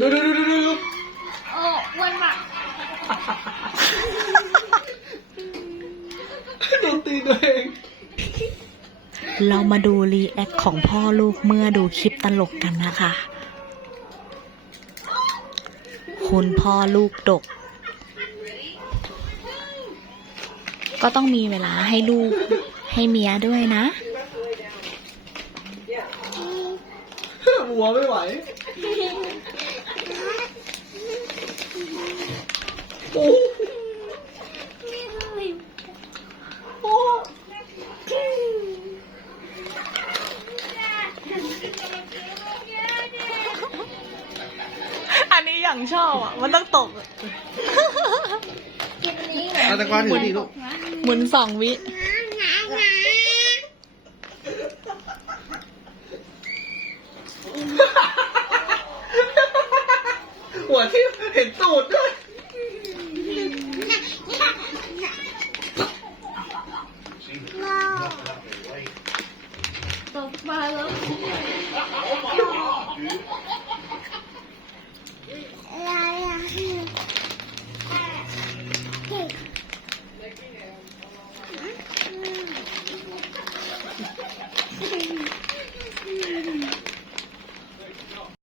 ดูดูดูดูดูโอ้อ้วนมากโดนตีตัวเองเรามาดูรีแอคของพ่อลูกเมื่อดูคลิปตลกกันนะคะ คุณพ่อลูกดก ก็ต้องมีเวลาให้ลูกให้เมียด้วยนะ หัวไม่ไหว โอ้โอ้อันนี้อย่างชอบอะ มันต้องตกคลิปนี้เอาตะกร้อนถือดิลูกนะหมุนสองวิหัวที่เห็นตู ดด้วยตกมาแล้ว